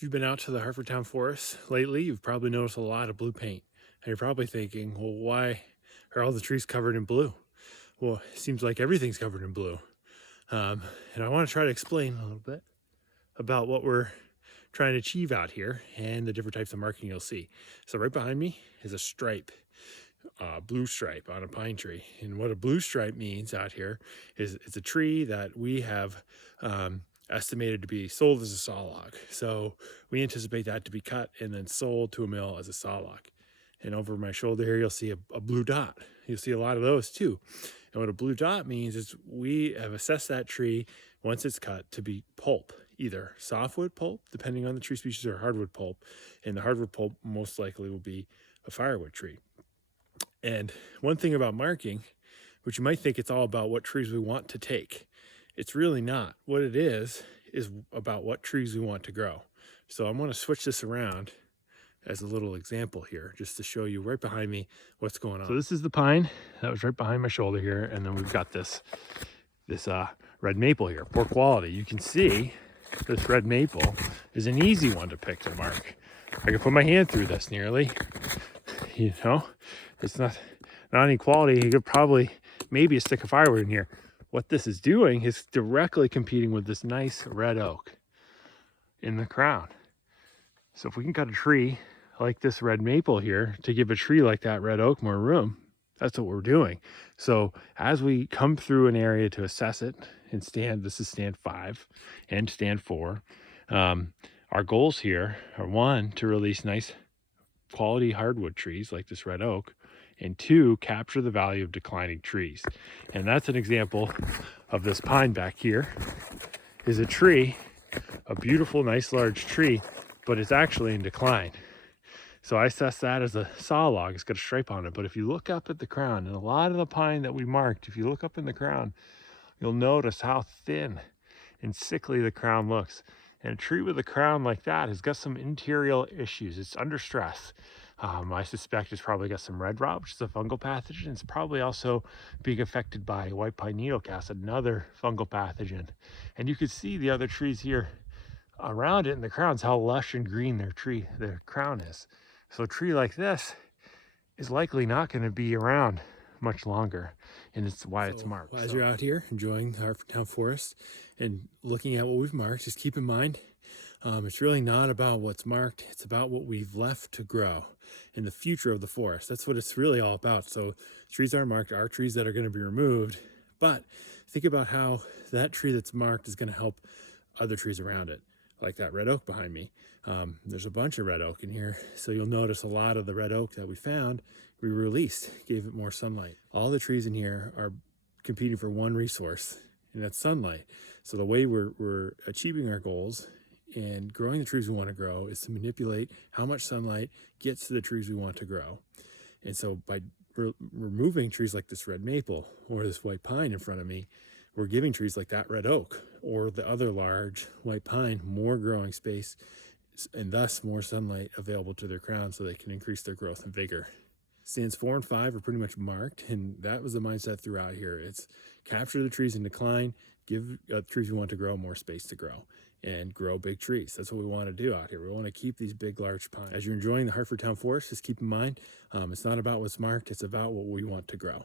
If you've been out to the Hartford Town Forest lately, you've probably noticed a lot of blue paint. And you're probably thinking, well, why are all the trees covered in blue? Well, it seems like everything's covered in blue. And I want to try to explain a little bit about what we're trying to achieve out here and the different types of marking you'll see. So right behind me is a stripe, blue stripe on a pine tree. And what a blue stripe means out here is it's a tree that we have estimated to be sold as a saw log. So we anticipate that to be cut and then sold to a mill as a saw log. And over my shoulder here, you'll see a blue dot. You'll see a lot of those too. And what a blue dot means is we have assessed that tree once it's cut to be pulp, either softwood pulp, depending on the tree species, or hardwood pulp. And the hardwood pulp most likely will be a firewood tree. And one thing about marking, which you might think it's all about what trees we want to take, it's really not. What it is about what trees we want to grow. So I'm going to switch this around as a little example here, just to show you right behind me what's going on. So this is the pine that was right behind my shoulder here, and then we've got this red maple here, poor quality. You can see this red maple is an easy one to pick to mark. I can put my hand through this nearly. You know, it's not any quality. You could probably maybe a stick of firewood in here. What this is doing is directly competing with this nice red oak in the crown. So if we can cut a tree like this red maple here to give a tree like that red oak more room, that's what we're doing. So as we come through an area to assess it and this is stand 5 and stand 4, our goals here are 1, to release nice quality hardwood trees like this red oak, and 2, capture the value of declining trees. And that's an example of this pine back here is a tree, a beautiful, nice, large tree, but it's actually in decline. So I assess that as a saw log. It's got a stripe on it. But if you look up at the crown, and a lot of the pine that we marked, if you look up in the crown, you'll notice how thin and sickly the crown looks. And a tree with a crown like that has got some interior issues. It's under stress. I suspect it's probably got some red rot, which is a fungal pathogen. It's probably also being affected by white pine needle acid, another fungal pathogen. And you can see the other trees here around it in the crowns, how lush and green their crown is. So a tree like this is likely not going to be around much longer, and it's why it's marked. As you're out here enjoying the Hartford Town Forest and looking at what we've marked, just keep in mind it's really not about what's marked. It's about what we've left to grow in the future of the forest. That's what it's really all about. So trees are marked are trees that are going to be removed, but think about how that tree that's marked is going to help other trees around it, like that red oak behind me. There's a bunch of red oak in here, so you'll notice a lot of the red oak that we found we released, gave it more sunlight. All the trees in here are competing for one resource, and that's sunlight. So the way we're achieving our goals and growing the trees we want to grow is to manipulate how much sunlight gets to the trees we want to grow. And so by removing trees like this red maple or this white pine in front of me, we're giving trees like that red oak or the other large white pine more growing space, and thus more sunlight available to their crown so they can increase their growth and vigor. Stands 4 and 5 are pretty much marked, and that was the mindset throughout here. It's capture the trees in decline, give trees we want to grow more space to grow, and grow big trees. That's what we want to do out here. We want to keep these big, large pines. As you're enjoying the Hartford Town Forest, just keep in mind, it's not about what's marked, it's about what we want to grow.